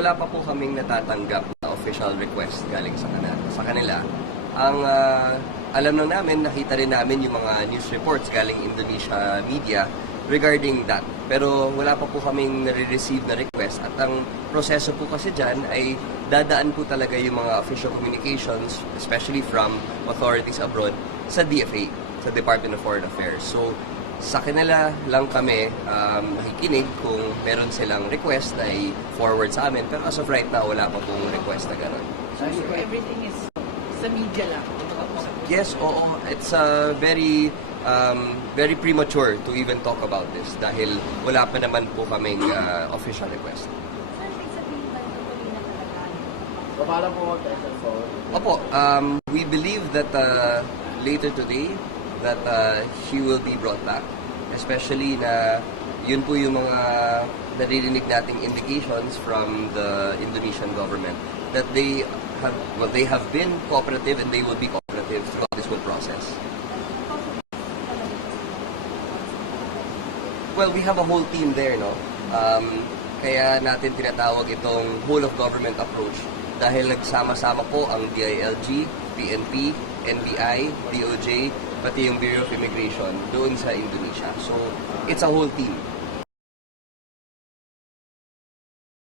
wala pa po kaming natatanggap na official request galing sa kanila. Ang alam lang namin, nakita rin namin yung mga news reports galing Indonesia media regarding that. Pero wala pa po kaming nare-receive na request at ang proseso po kasi dyan ay dadaan po talaga yung mga official communications, especially from authorities abroad, sa DFA, sa Department of Foreign Affairs. So, sa kanila lang kami makikinig kung meron silang request na i-forward sa amin. Pero as of right now, wala pa pong request na gano'n. So everything is sa media lang? Yes, oo. It's very premature to even talk about this dahil wala pa naman po kaming official request. So, paano po mag-tested forward? Opo, we believe that later today that he will be brought back. Especially na yun po yung mga naririnig nating indications from the Indonesian government that they have been cooperative and they will be cooperative throughout this whole process. Well, we have a whole team there, no? Kaya natin tinatawag itong whole of government approach dahil nagsama-sama po ang DILG, PNP, NBI, DOJ, pati yung Bureau of Immigration doon sa Indonesia. So, it's a whole team.